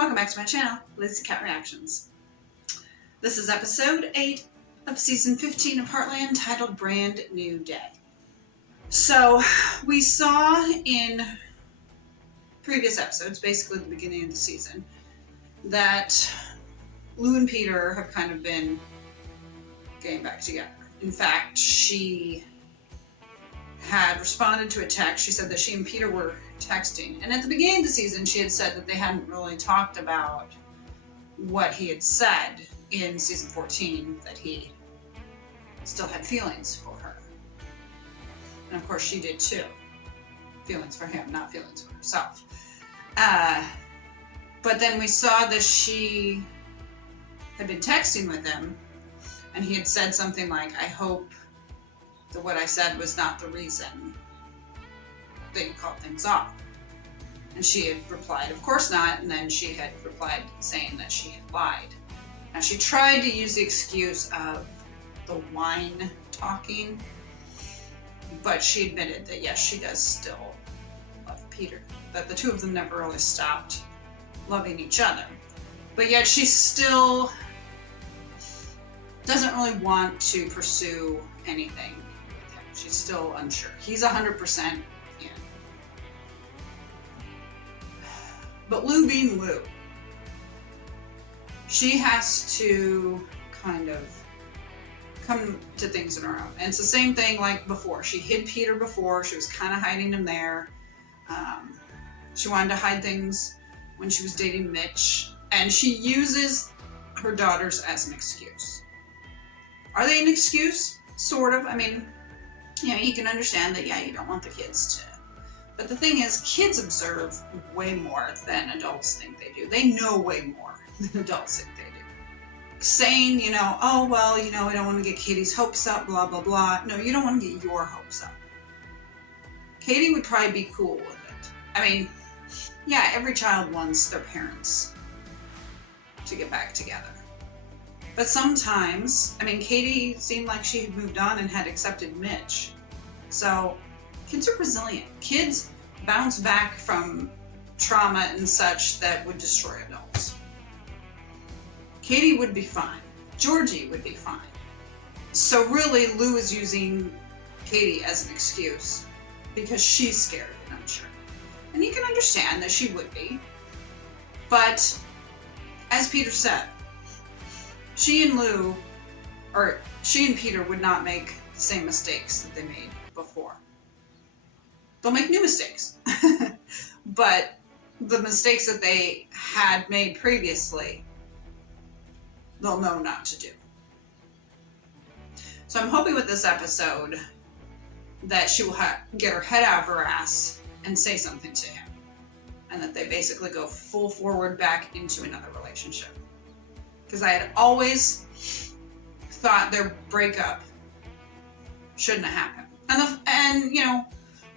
Welcome back to my channel, Lazy Cat Reactions. This is episode 8 of season 15 of Heartland, titled Brand New Day. So, we saw in previous episodes, basically the beginning of the season, that Lou and Peter have kind of been getting back together. In fact, she had responded to a text. She said that she and Peter were texting. And at the beginning of the season, she had said that they hadn't really talked about what he had said in season 14, that he still had feelings for her. And of course, she did too. Feelings for him, not feelings for herself. But then we saw that she had been texting with him, and he had said something like, I hope that what I said was not the reason that you called things off. And she had replied, of course not, and then she had replied saying that she had lied. Now she tried to use the excuse of the wine talking, but she admitted that yes, she does still love Peter, that the two of them never really stopped loving each other. But yet she still doesn't really want to pursue anything with him. She's still unsure. He's 100% in. But Lou being Lou, she has to kind of come to things on her own. And it's the same thing like before. She hid Peter before. She was kind of hiding him there. She wanted to hide things when she was dating Mitch. And she uses her daughters as an excuse. Are they an excuse? Sort of. I mean, you know, you can understand that, yeah, you don't want the kids to. But the thing is, kids observe way more than adults think they do. They know way more than adults think they do. Saying, you know, oh, well, you know, I don't want to get Katie's hopes up, blah, blah, blah. No, you don't want to get your hopes up. Katie would probably be cool with it. I mean, yeah, every child wants their parents to get back together. But sometimes, I mean, Katie seemed like she had moved on and had accepted Mitch. So, kids are resilient. Kids bounce back from trauma and such that would destroy adults. Katie would be fine. Georgie would be fine. So really, Lou is using Katie as an excuse because she's scared and unsure. And you can understand that she would be. But, as Peter said, she and Peter would not make the same mistakes that they made before. They'll make new mistakes. But the mistakes that they had made previously, they'll know not to do. So I'm hoping with this episode that she will get her head out of her ass and say something to him. And that they basically go full forward back into another relationship. Because I had always thought their breakup shouldn't have happened. And you know,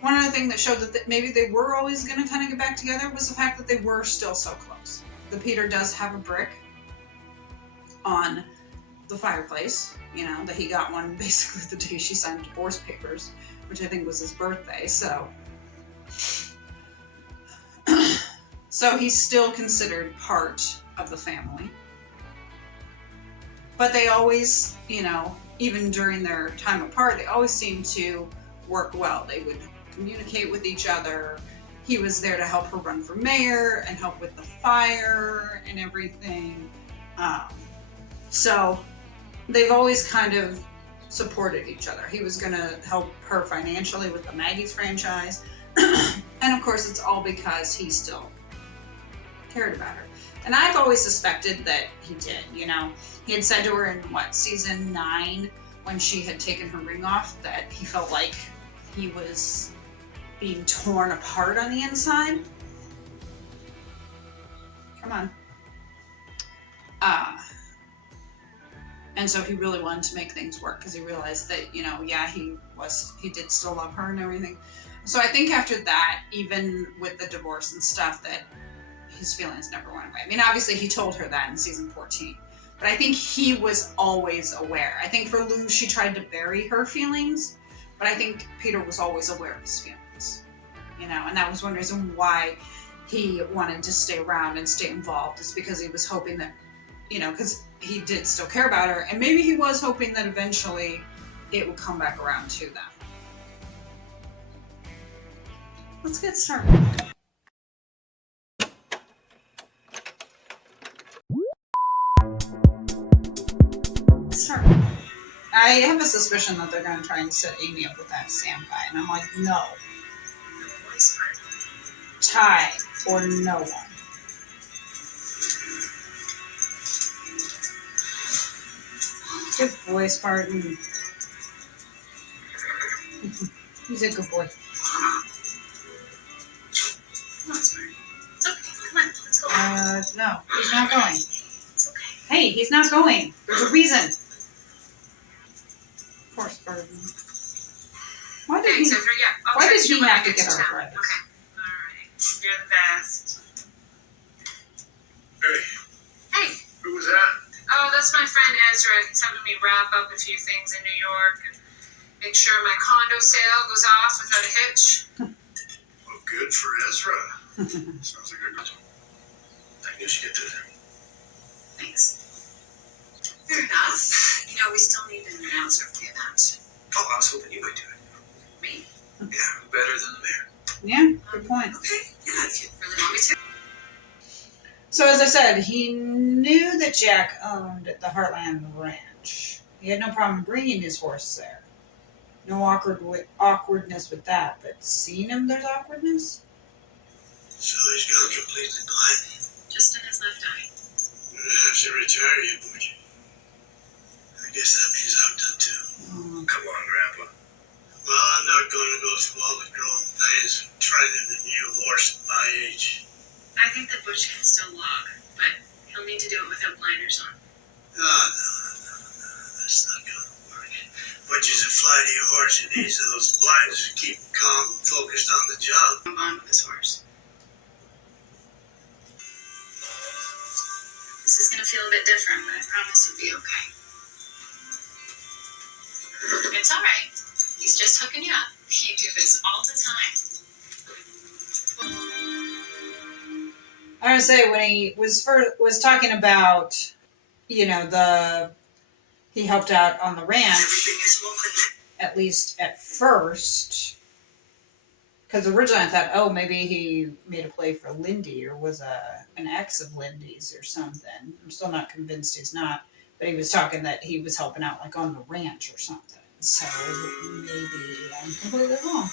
one other thing that showed that maybe they were always going to kind of get back together was the fact that they were still so close. The Peter does have a brick on the fireplace, you know, that he got one basically the day she signed divorce papers, which I think was his birthday, so. So he's still considered part of the family. But they always, you know, even during their time apart, they always seemed to work well. They would communicate with each other. He was there to help her run for mayor and help with the fire and everything. So they've always kind of supported each other. He was going to help her financially with the Maggie's franchise. And of course, it's all because he still cared about her. And I've always suspected that he did, you know. He had said to her in, season 9, when she had taken her ring off, that he felt like he was being torn apart on the inside. Come on. And so he really wanted to make things work because he realized that, you know, yeah, he did still love her and everything. So I think after that, even with the divorce and stuff, that his feelings never went away. I mean, obviously he told her that in season 14, but I think he was always aware. I think for Lou, she tried to bury her feelings, but I think Peter was always aware of his feelings, you know, and that was one reason why he wanted to stay around and stay involved is because he was hoping that, because he did still care about her, and maybe he was hoping that eventually it would come back around to them. Let's get started. I have a suspicion that they're going to try and set Amy up with that Sam guy, and I'm like, no. Ty or no one. Good boy, Spartan. He's a good boy. No, he's not going. Hey, he's not going. There's a reason. Poor Spartan. Why did he have to get arthritis? Okay. Alright. You're the best. Hey. Who was that? Oh, that's my friend Ezra. He's helping me wrap up a few things in New York and make sure my condo sale goes off without a hitch. Well, good for Ezra. Sounds like a good one. I knew she'd get through there. Thanks. Fair enough. We still need an announcer for the event. Oh, I was hoping you might do it. Me? Yeah, who better than the mayor? Yeah, good point. Okay. Yeah, if you really want me to. So as I said, he knew that Jack owned the Heartland Ranch. He had no problem bringing his horse there. No awkwardness with that, but seeing him, there's awkwardness. So he's gone completely blind? Just in his left eye. I'm gonna have to retire you, Butch. I guess that means I'm done too. Come on, Grandpa. Well, I'm not gonna go through all the growing pains of training a new horse at my age. I think that Butch can still log, but he'll need to do it without blinders on. No. That's not gonna work. Butch is a flighty horse. He needs those blinders to keep him calm and focused on the job. Move on with his horse. This is gonna feel a bit different, but I promise you'll be okay. It's alright. He's just hooking you up. You do this all the time. I would say when he was talking about, he helped out on the ranch, at least at first, because originally I thought, maybe he made a play for Lindy or was an ex of Lindy's or something. I'm still not convinced he's not, but he was talking that he was helping out like on the ranch or something. So maybe I'm completely wrong.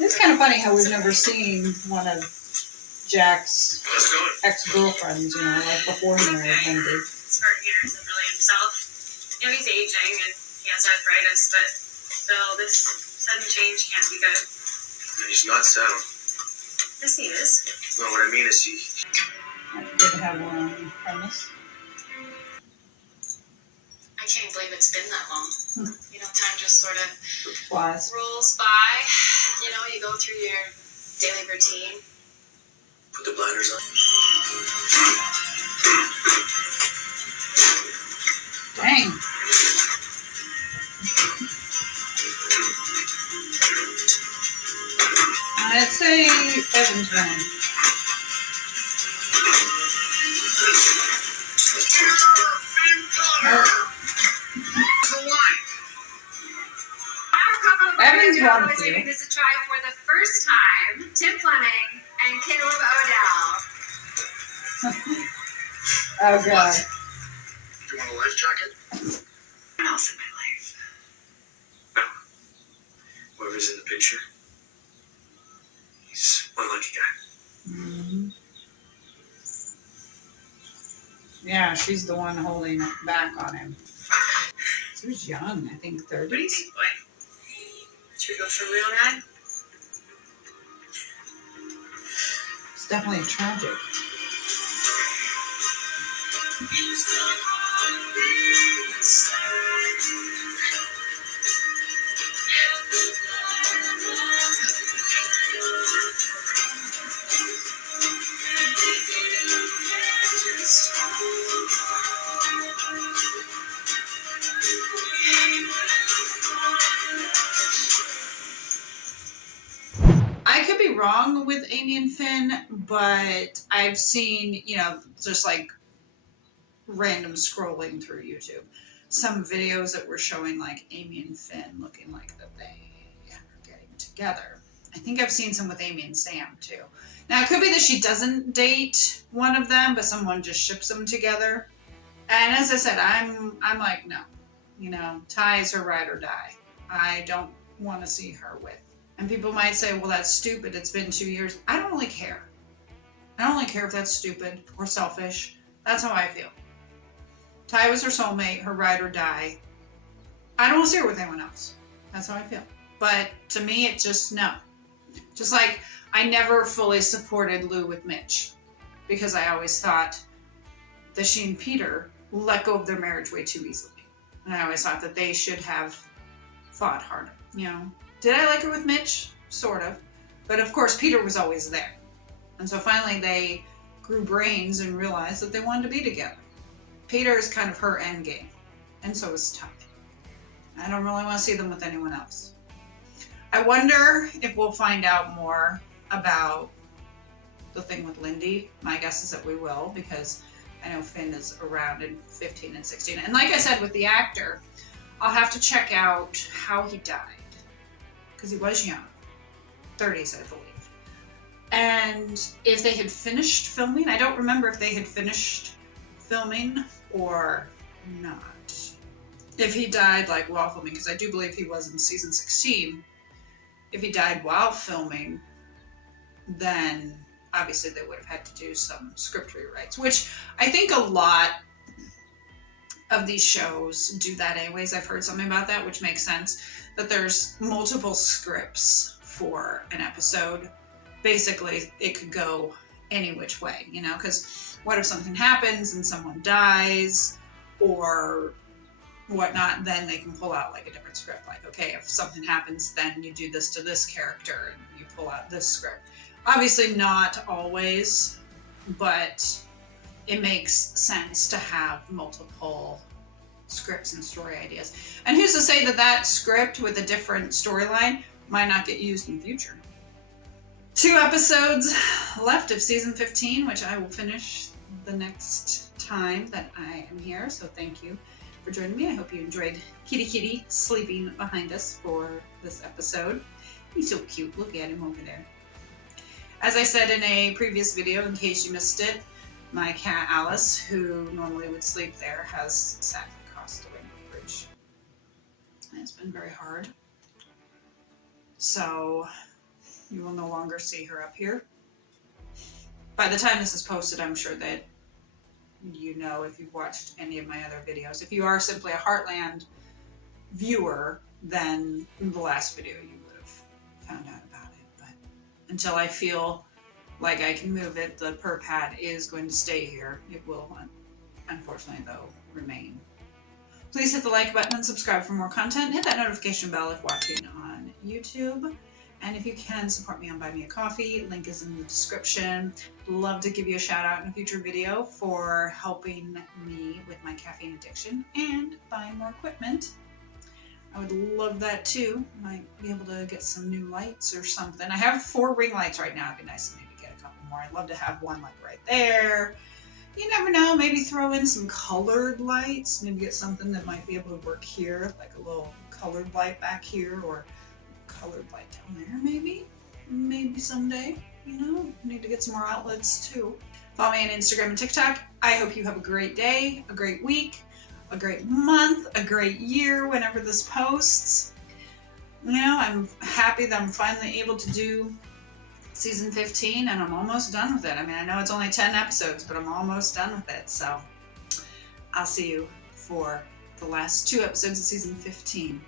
It's kind of funny how we've never seen one of Jack's ex-girlfriends, like before he married Lindy. Spartan here isn't really himself. He's aging and he has arthritis, but still, this sudden change can't be good. He's not settled. Yes, he is. No, what I mean is That's good to have one on premise. I can't believe it's been that long. Time just sort of Flies. rolls by. You go through your daily routine. Put the blinders on. Dang. I'd say Evan's winning. Evan's won a few. Giving this a try for the first time. Tim Fleming and Caleb O'Dell. Oh god. Do you want a life jacket? What else in my life? No. Whoever's in the picture, he's one lucky guy. Mm-hmm. Yeah, she's the one holding back on him. She was young, I think 30s. What do you think, boy? Should we go for a real ride? It's definitely tragic. could be wrong with Amy and Finn, but I've seen, just like random scrolling through YouTube, some videos that were showing like Amy and Finn looking like that they are getting together. I think I've seen some with Amy and Sam too. Now it could be that she doesn't date one of them, but someone just ships them together. And as I said, I'm like, no, Ty is her ride or die. I don't want to see her with. And people might say, well, that's stupid. It's been 2 years. I don't really care. I don't really care if that's stupid or selfish. That's how I feel. Ty was her soulmate, her ride or die. I don't want to see her with anyone else. That's how I feel. But to me, it's just no. Just like I never fully supported Lou with Mitch because I always thought that she and Peter let go of their marriage way too easily. And I always thought that they should have fought harder. Did I like her with Mitch? Sort of. But of course, Peter was always there. And so finally they grew brains and realized that they wanted to be together. Peter is kind of her end game. And so is Ty. I don't really want to see them with anyone else. I wonder if we'll find out more about the thing with Lindy. My guess is that we will, because I know Finn is around in 15 and 16. And like I said, with the actor, I'll have to check out how he died. Because he was young. 30s, I believe. And if they had finished filming, I don't remember if they had finished filming or not. If he died like while filming, because I do believe he was in season 16. If he died while filming, then obviously they would have had to do some script rewrites, which I think a lot of these shows do that anyways. I've heard something about that, which makes sense, that there's multiple scripts for an episode. Basically, it could go any which way, because what if something happens and someone dies or whatnot, then they can pull out like a different script. Like, okay, if something happens, then you do this to this character and you pull out this script. Obviously not always, but it makes sense to have multiple scripts and story ideas. And who's to say that that script with a different storyline might not get used in the future? 2 episodes left of season 15, which I will finish the next time that I am here. So thank you for joining me. I hope you enjoyed Kitty sleeping behind us for this episode. He's so cute. Look at him over there. As I said in a previous video, in case you missed it, my cat Alice, who normally would sleep there, has sadly crossed the rainbow bridge. And it's been very hard. So you will no longer see her up here. By the time this is posted, I'm sure that if you've watched any of my other videos. If you are simply a Heartland viewer, then in the last video you would have found out about it. But until I feel like I can move it, the per pad is going to stay here. It will, unfortunately, though, remain. Please hit the like button and subscribe for more content. Hit that notification bell if watching on YouTube. And if you can, support me on Buy Me a Coffee. Link is in the description. Love to give you a shout out in a future video for helping me with my caffeine addiction and buying more equipment. I would love that too. Might be able to get some new lights or something. I have 4 ring lights right now. It'd be nice to maybe get a couple more. I'd love to have one like right there. You never know. Maybe throw in some colored lights. Maybe get something that might be able to work here, like a little colored light back here, or colored light down there, maybe someday. Need to get some more outlets too. Follow me on Instagram and TikTok. I hope you have a great day, a great week, a great month, a great year whenever this posts. I'm happy that I'm finally able to do season 15 and I'm almost done with it. I know it's only 10 episodes, but I'm almost done with it. So I'll see you for the last 2 episodes of season 15.